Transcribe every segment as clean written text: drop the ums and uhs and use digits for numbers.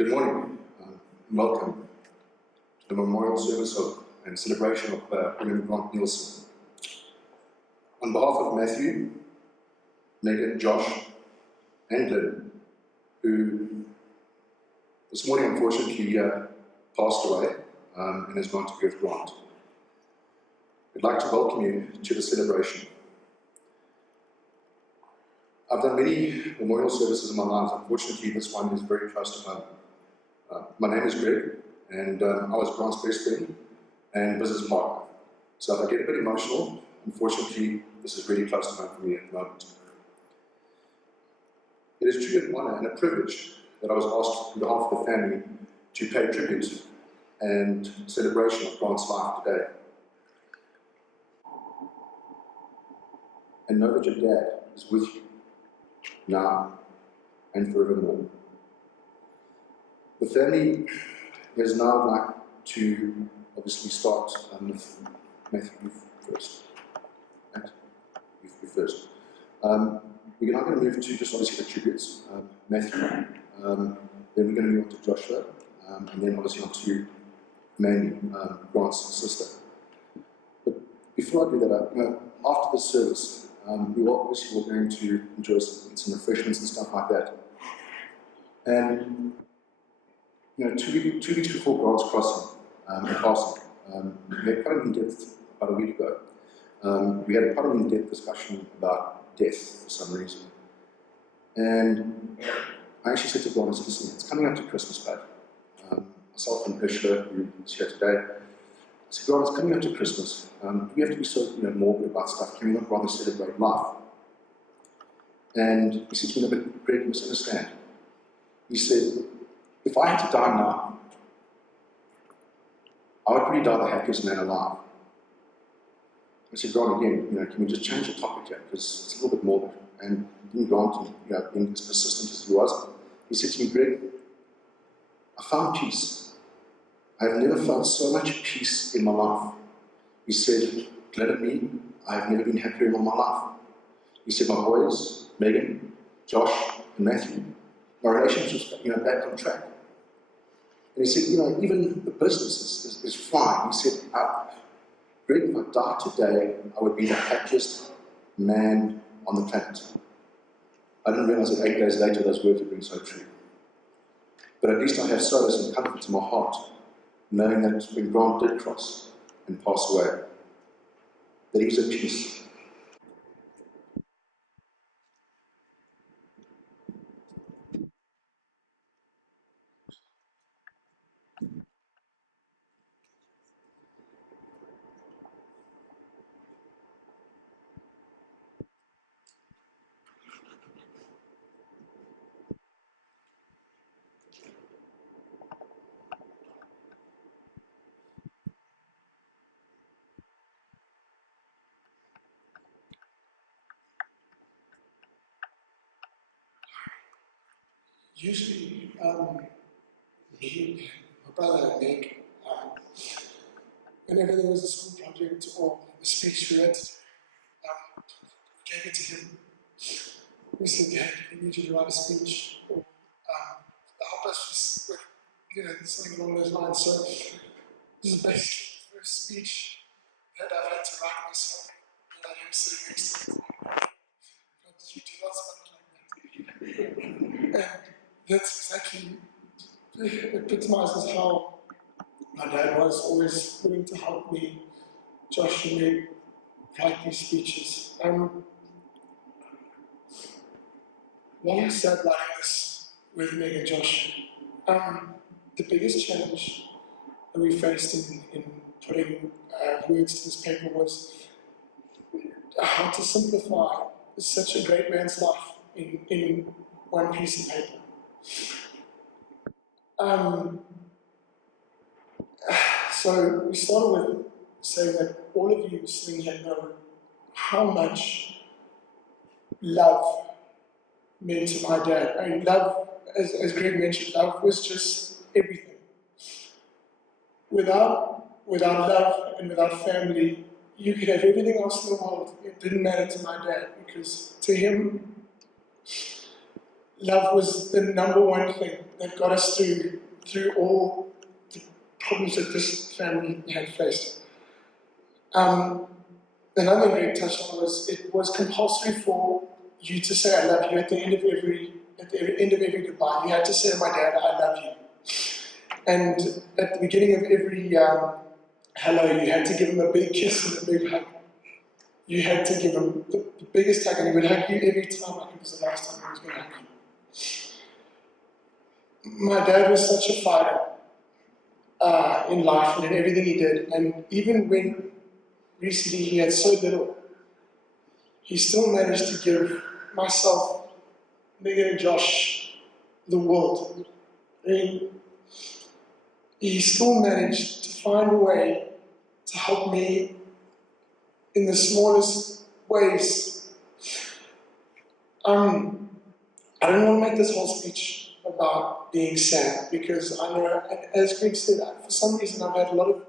Good morning, and welcome to the memorial service and celebration of William Grant Nielsen. On behalf of Matthew, Megan, Josh, and Lynn, who this morning unfortunately passed away and has gone to be with Grant, we'd like to welcome you to the celebration. I've done many memorial services in my life. Unfortunately, this one is very close to home. My name is Greg, and I was Grant's best friend and business partner. So if I get a bit emotional, unfortunately, this is really close to home for me at the moment. It is truly an honour and a privilege that I was asked on behalf of the family to pay tribute and celebration of Grant's life today. And know that your dad is with you now and forevermore. The family is now like to obviously start with Matthew first. Right? You first. We're now going to move to just obviously the tributes. Matthew, then we're going to move on to Joshua, and then obviously on to Mandy, Grant's sister. But before I do that, after the service, we were obviously going to enjoy some refreshments and stuff like that. And 2 weeks before Grant's crossing and passing, we had quite an in-depth, about a week ago, we had quite an in-depth discussion about death for some reason. And I actually said to Grant, listen, it's coming up to Christmas, bud. Myself and Ursula, who is here today, I said, Grant, it's coming up to Christmas. Do we have to be so morbid about stuff? Can we not rather celebrate life? And he said to me, no, but Greg, you misunderstand. He said, if I had to die now, I would probably die the happiest man alive. I said, Grant, again, can we just change the topic here, because it's a little bit morbid. And Grant, being as persistent as he was, he said to me, Greg, I found peace. I have never felt so much peace in my life. He said, glad at me, I have never been happier in all my life. He said, my boys, Megan, Josh, and Matthew, my relationship's back on track. And he said, even the business is fine. He said, Greg, if I died today, I would be the happiest man on the planet. I didn't realize that 8 days later those words would be so true. But at least I have solace and comfort in my heart, knowing that when Grant did cross and pass away, that he was at peace. Usually, me and my brother and Nick, whenever there was a school project or a speech we had, we gave it to him. We said, Dad, we need you to write a speech, or help us with something along those lines. So this is basically the first speech that I've had to write myself, and I am sitting next to it. But you do not sound like that. And that's exactly, it epitomizes how my dad was always willing to help me, Josh and me, write these speeches. While I sat writing this with Meg and Josh, the biggest challenge that we faced in putting words to this paper was how to simplify such a great man's life in one piece of paper. So we started with saying that all of you sitting here know how much love meant to my dad. I mean, love, as Greg mentioned, love was just everything. Without love and without family, you could have everything else in the world. It didn't matter to my dad, because to him, love was the number one thing that got us through all the problems that this family had faced. Another Greg touched on was it was compulsory for you to say I love you at the end of every goodbye. You had to say to my dad, I love you. And at the beginning of every hello, you had to give him a big kiss and a big hug. You had to give him the biggest hug, and he would hug you every time like it was the last time he was going to hug you. My dad was such a fighter in life and in everything he did, and even when recently he had so little, he still managed to give myself, Megan and Josh, the world. I mean, he still managed to find a way to help me in the smallest ways. I don't want to make this whole speech about being sad, because I know, and as Greg said, for some reason I've had a lot of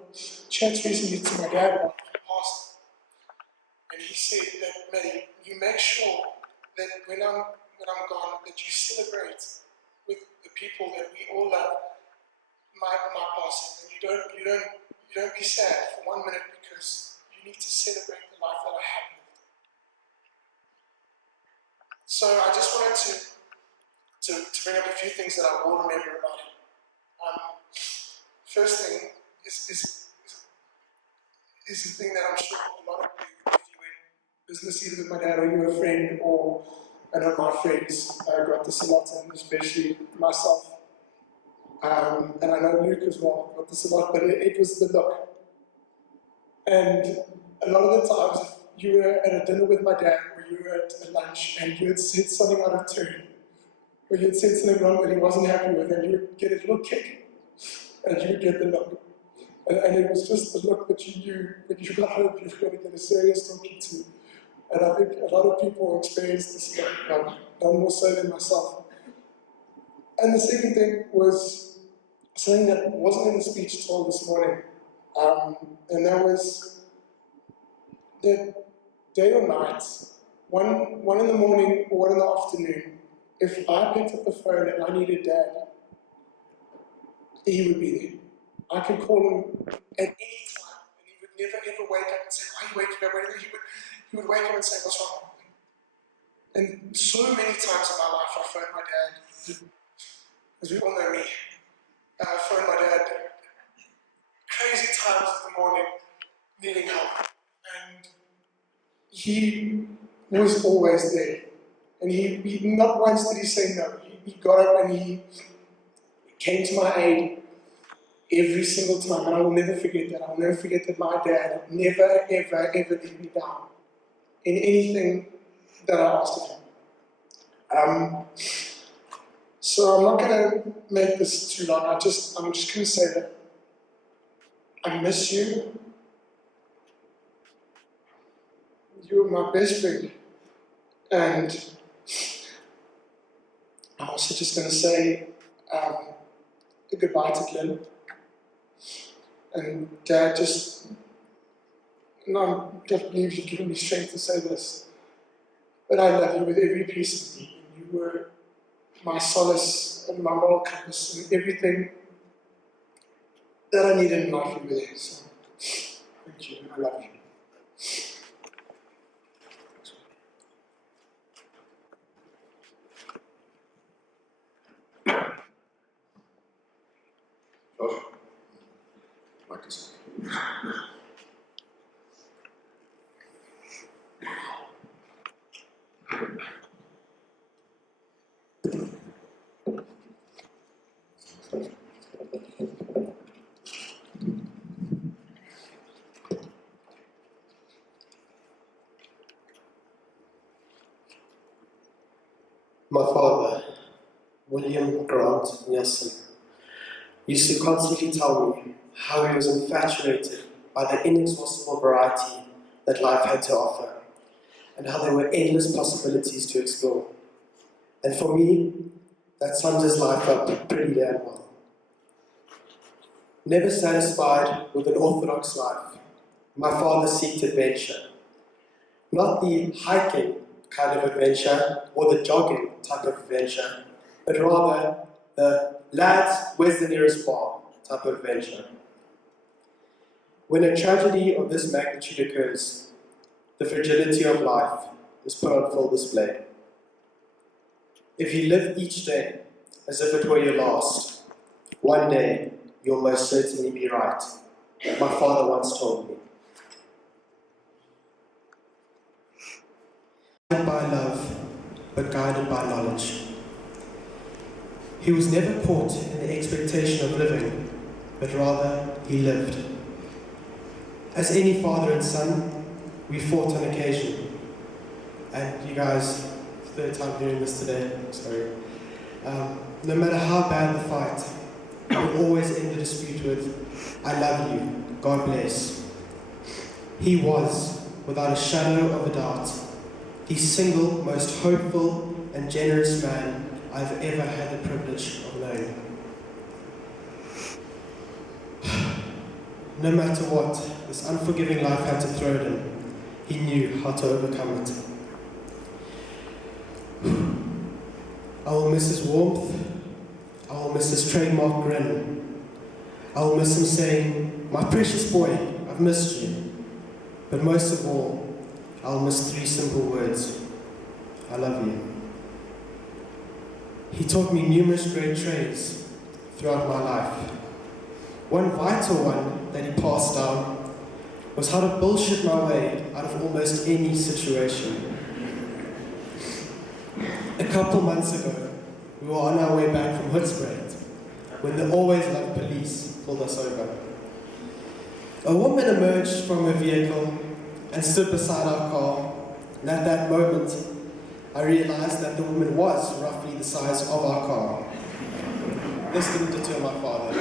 chats recently to my dad about the past, and he said that, Maddie, you make sure that when I'm gone, that you celebrate with the people that we all love my passing, and you don't be sad for 1 minute, because you need to celebrate the life that I have lived. So I just wanted to bring up a few things that I will remember about him. First thing is the thing that I'm sure a lot of you, if you were in business either with my dad or you were a friend, or I know my friends got this a lot, and especially myself. And I know Luke as well got this a lot, but it was the look. And a lot of the times, you were at a dinner with my dad, or you were at a lunch, and you had said something out of turn, or you had said something wrong that he wasn't happy with, and you would get a little kick, and you would get the look. And it was just the look that you knew when you got home, you were going to get a serious talking to. And I think a lot of people experience this look, none more so than myself. And the second thing was something that wasn't in the speech told this morning, and that was that day or night, one in the morning or 1 in the afternoon, if I picked up the phone and I needed Dad, he would be there. I could call him at any time, and he would never ever wake up and say, "Why are you waking up?" He would wake up and say, "What's wrong?" And so many times in my life, I phoned my dad, as we all know me. I phoned my dad crazy times in the morning, needing help, and he was always there. And he not once did he say no. He got up and he came to my aid every single time, and I will never forget that. I will never forget that my dad never, ever, ever let me down in anything that I asked of him. So I'm not going to make this too long. I'm just going to say that I miss you. You were my best friend, and I'm also just going to say goodbye to Glenn. And Dad, I don't believe you've given me strength to say this, but I love you with every piece of me. You were my solace and my moral compass and everything that I needed in life. You were there. So, thank you. I love you. Oh, like this. My father, William Grant Nielsen, used to constantly tell me how he was infatuated by the inexhaustible variety that life had to offer, and how there were endless possibilities to explore. And for me, that sums his life up pretty damn well. Never satisfied with an orthodox life, my father sought adventure. Not the hiking kind of adventure or the jogging type of adventure, but rather the lads, where's the nearest bar type of adventure. When a tragedy of this magnitude occurs, the fragility of life is put on full display. If you live each day as if it were your last, one day you'll most certainly be right. My father once told me. Guided by love, but guided by knowledge. He was never caught in the expectation of living, but rather he lived. As any father and son, we fought on occasion. And you guys, third time hearing this today, sorry. No matter how bad the fight, we would always end the dispute with, I love you, God bless. He was, without a shadow of a doubt, the single most hopeful and generous man I've ever had the privilege of knowing. No matter what this unforgiving life had to throw at him, he knew how to overcome it. I will miss his warmth. I will miss his trademark grin. I will miss him saying, my precious boy, I've missed you. But most of all, I'll miss 3 simple words. I love you. He taught me numerous great trades throughout my life. One vital one that he passed down was how to bullshit my way out of almost any situation. A couple months ago, we were on our way back from Hoedspruit when the always loved police pulled us over. A woman emerged from her vehicle and stood beside our car, and at that moment, I realized that the woman was roughly the size of our car. This didn't deter my father.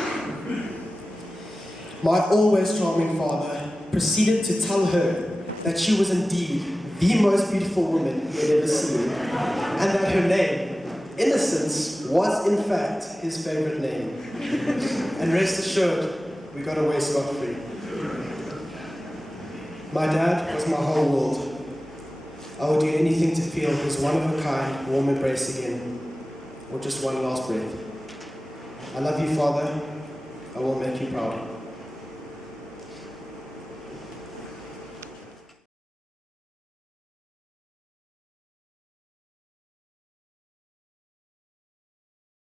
My always charming father proceeded to tell her that she was indeed the most beautiful woman he had ever seen, and that her name, Innocence, was in fact his favorite name. And rest assured, we got away scot-free. My dad was my whole world. I would do anything to feel his one-of-a-kind warm embrace again, or just one last breath. I love you, Father. I will make you proud.